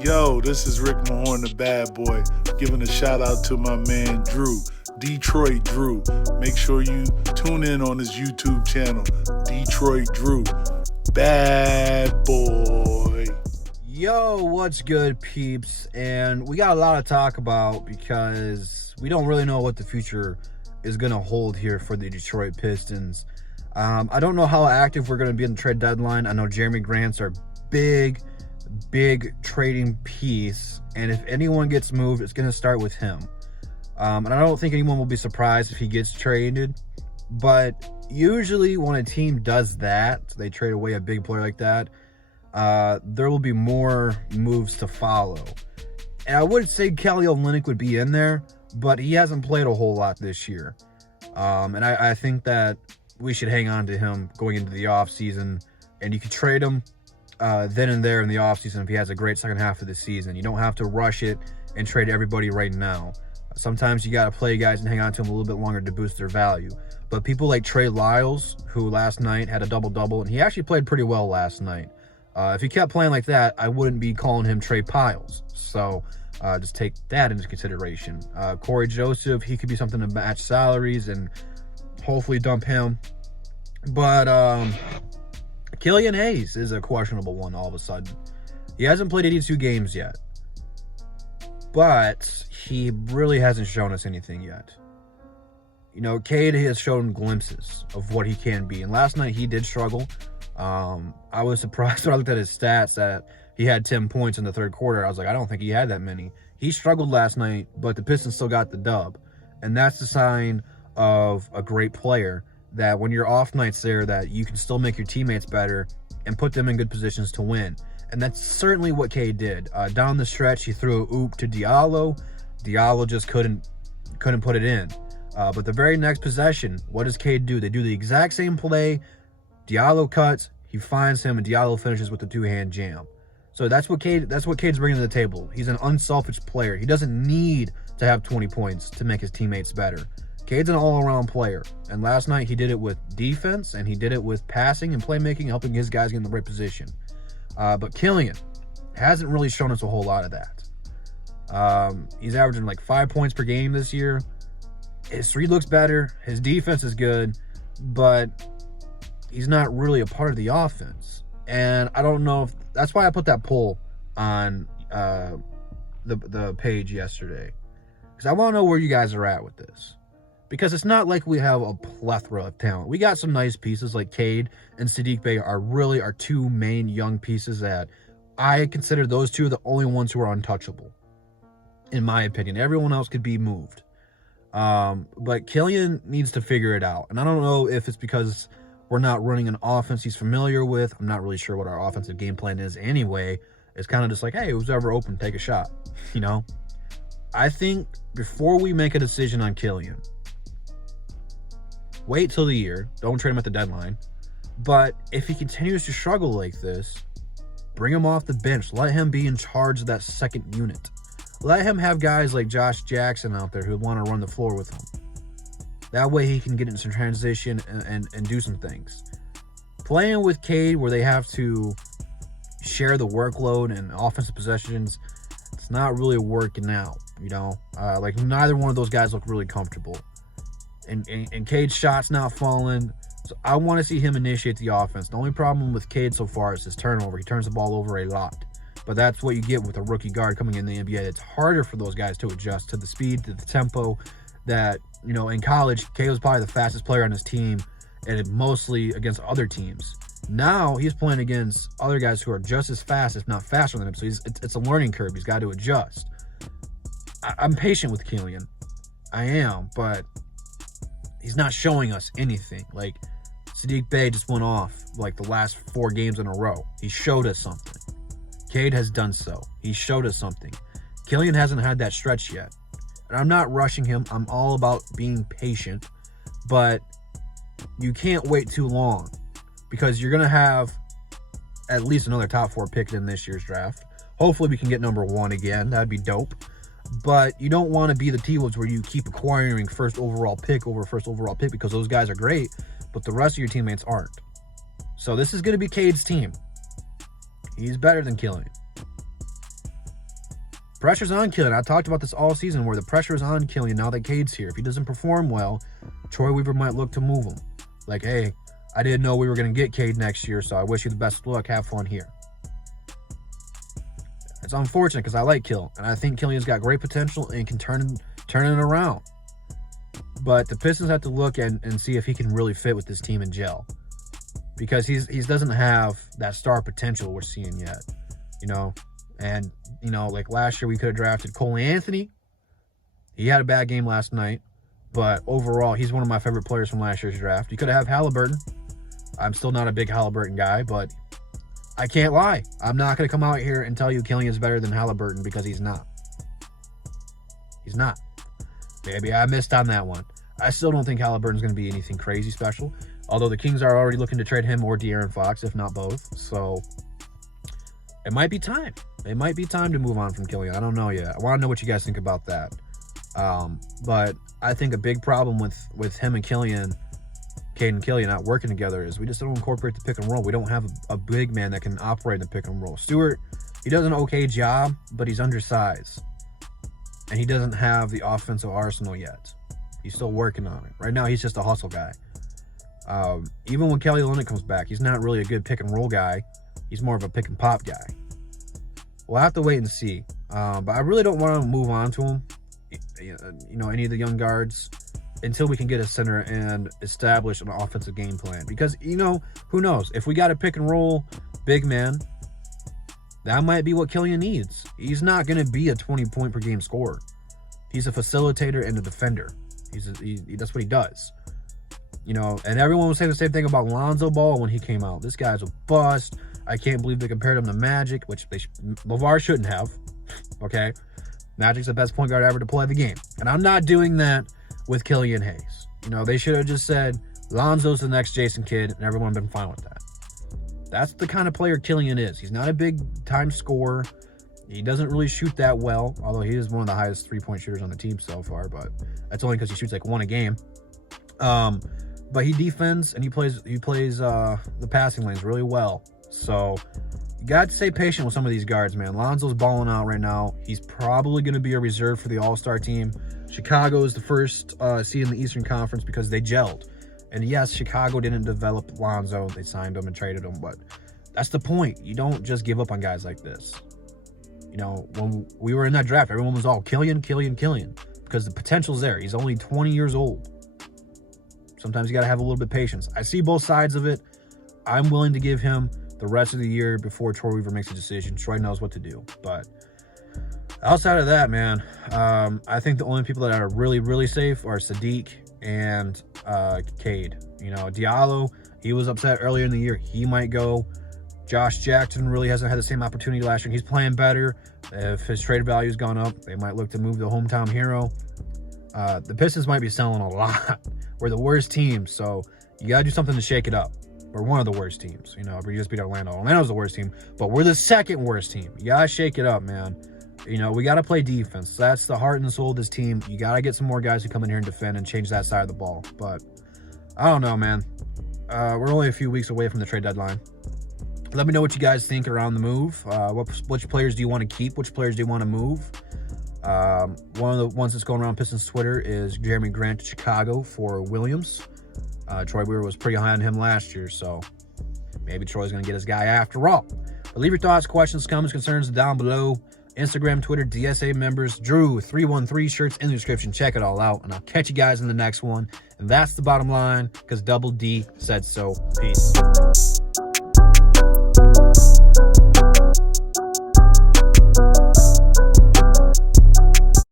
Yo, this is Rick Mahorn, the bad boy, giving a shout out to my man Drew, Detroit Drew. Make sure you tune in on his YouTube channel, Detroit Drew, bad boy. Yo, what's good, peeps? And we got a lot to talk about because we don't really know what the future is going to hold here for the Detroit Pistons. I don't know how active we're going to be in the trade deadline. I know Jerami Grant's our big trading piece, and if anyone gets moved, it's going to start with him. And I don't think anyone will be surprised if he gets traded, but usually when a team does that, they trade away a big player like that, there will be more moves to follow. And I would say Kelly Olynyk would be in there, but he hasn't played a whole lot this year. And I think that we should hang on to him going into the offseason, and you can trade him then and there in the offseason if he has a great second half of the season. You don't have to rush it and trade everybody right now. Sometimes you got to play guys and hang on to them a little bit longer to boost their value. But people like Trey Lyles, who last night had a double-double, and he actually played pretty well last night. If he kept playing like that, I wouldn't be calling him Trey Piles. So just take that into consideration. Corey Joseph, he could be something to match salaries and hopefully dump him. But Killian Hayes is a questionable one all of a sudden. He hasn't played 82 games yet, but he really hasn't shown us anything yet. You know, Cade has shown glimpses of what he can be, and last night he did struggle. I was surprised when I looked at his stats that he had 10 points in the third quarter. I was like, I don't think he had that many. He struggled last night, but the Pistons still got the dub, and that's the sign of a great player, that when your off nights there, that you can still make your teammates better and put them in good positions to win. And that's certainly what Cade did. Down the stretch, he threw a oop to Diallo. Diallo just couldn't put it in. But the very next possession, what does Cade do? They do the exact same play. Diallo cuts, he finds him, and Diallo finishes with the two-hand jam. So that's what Cade's bringing to the table. He's an unselfish player. He doesn't need to have 20 points to make his teammates better. Cade's an all-around player, and last night he did it with defense, and he did it with passing and playmaking, helping his guys get in the right position. But Killian hasn't really shown us a whole lot of that. He's averaging like 5 points per game this year. His three looks better. His defense is good, but he's not really a part of the offense. And I don't know if that's why I put that poll on the page yesterday, because I want to know where you guys are at with this. Because it's not like we have a plethora of talent. We got some nice pieces like Cade and Saddiq Bey are really our two main young pieces that I consider those two the only ones who are untouchable, in my opinion. Everyone else could be moved. But Killian needs to figure it out. And I don't know if it's because we're not running an offense he's familiar with. I'm not really sure what our offensive game plan is anyway. It's kind of just like, hey, who's ever open, take a shot. You know? I think before we make a decision on Killian, wait till the year. Don't trade him at the deadline. But if he continues to struggle like this, bring him off the bench. Let him be in charge of that second unit. Let him have guys like Josh Jackson out there who want to run the floor with him. That way he can get into some transition and do some things. Playing with Cade where they have to share the workload and offensive possessions, it's not really working out, you know? Like neither one of those guys look really comfortable. And Cade's shot's not falling, so I want to see him initiate the offense. The only problem with Cade so far is his turnover. He turns the ball over a lot. But that's what you get with a rookie guard coming in the NBA. It's harder for those guys to adjust to the speed, to the tempo that, you know, in college, Cade was probably the fastest player on his team, and mostly against other teams. Now he's playing against other guys who are just as fast, if not faster than him. So it's a learning curve. He's got to adjust. I'm patient with Killian. I am, but he's not showing us anything. Like, Saddiq Bey just went off like the last 4 games in a row. He showed us something. Cade has done so. He showed us something. Killian hasn't had that stretch yet. And I'm not rushing him. I'm all about being patient. But you can't wait too long, because you're going to have at least another top 4 pick in this year's draft. Hopefully we can get number 1 again. That'd be dope. But you don't want to be the T-Wolves where you keep acquiring first overall pick over first overall pick, because those guys are great, but the rest of your teammates aren't. So this is going to be Cade's team. He's better than Killian. Pressure's on Killian. I talked about this all season where the pressure is on Killian now that Cade's here. If he doesn't perform well, Troy Weaver might look to move him. Like, hey, I didn't know we were going to get Cade next year, so I wish you the best of luck. Have fun here. It's unfortunate because I like Kill, and I think Killian's got great potential and can turn it around. But the Pistons have to look and see if he can really fit with this team and gel. Because he doesn't have that star potential we're seeing yet. You know, and, you know, like last year we could have drafted Cole Anthony. He had a bad game last night. But overall, he's one of my favorite players from last year's draft. You could have Halliburton. I'm still not a big Halliburton guy, but I can't lie. I'm not going to come out here and tell you Killian's better than Halliburton because he's not. He's not. Maybe I missed on that one. I still don't think Halliburton's going to be anything crazy special. Although the Kings are already looking to trade him or De'Aaron Fox, if not both. So it might be time. It might be time to move on from Killian. I don't know yet. I want to know what you guys think about that. But I think a big problem with him and Killian, Cade and Killian not working together is we just don't incorporate the pick and roll. We don't have a big man that can operate in the pick and roll. Stewart, he does an okay job, but he's undersized. And he doesn't have the offensive arsenal yet. He's still working on it. Right now, he's just a hustle guy. Even when Kelly Olynyk comes back, he's not really a good pick and roll guy. He's more of a pick and pop guy. We'll have to wait and see. But I really don't want to move on to him, you know, any of the young guards, until we can get a center and establish an offensive game plan. Because, you know, who knows? If we got a pick and roll big man, that might be what Killian needs. He's not going to be a 20-point per game scorer. He's a facilitator and a defender. That's what he does. You know, and everyone was saying the same thing about Lonzo Ball when he came out. This guy's a bust. I can't believe they compared him to Magic, which LeVar shouldn't have. Okay? Magic's the best point guard ever to play the game. And I'm not doing that with Killian Hayes. You know, they should have just said, Lonzo's the next Jason Kidd, and everyone been fine with that. That's the kind of player Killian is. He's not a big-time scorer. He doesn't really shoot that well, although he is one of the highest three-point shooters on the team so far, but that's only because he shoots like one a game. But he defends and he plays the passing lanes really well. So you got to stay patient with some of these guards, man. Lonzo's balling out right now. He's probably going to be a reserve for the All-Star team. Chicago is the first seed in the Eastern Conference because they gelled. And yes, Chicago didn't develop Lonzo. They signed him and traded him, but that's the point. You don't just give up on guys like this. You know, when we were in that draft, everyone was all Killian, because the potential's there. He's only 20 years old. Sometimes you got to have a little bit of patience. I see both sides of it. I'm willing to give him the rest of the year before Troy Weaver makes a decision. Troy knows what to do. But outside of that, man, I think the only people that are really, really safe are Sadiq and Cade. You know, Diallo, he was upset earlier in the year. He might go. Josh Jackson really hasn't had the same opportunity last year. He's playing better. If his trade value's gone up, they might look to move the hometown hero. The Pistons might be selling a lot. We're the worst team, so you got to do something to shake it up. We're one of the worst teams. You know, we just beat Orlando. Orlando's the worst team, but we're the second worst team. You got to shake it up, man. You know, we got to play defense. That's the heart and soul of this team. You got to get some more guys who come in here and defend and change that side of the ball. But I don't know, man. We're only a few weeks away from the trade deadline. Let me know what you guys think around the move. Which players do you want to keep? Which players do you want to move? One of the ones that's going around Pistons Twitter is Jerami Grant to Chicago for Williams. Troy Weaver was pretty high on him last year, so maybe Troy's going to get his guy after all. But leave your thoughts, questions, comments, concerns down below. Instagram, Twitter, DSA members, Drew313 shirts in the description. Check it all out, and I'll catch you guys in the next one. And that's the bottom line, because Double D said so. Peace.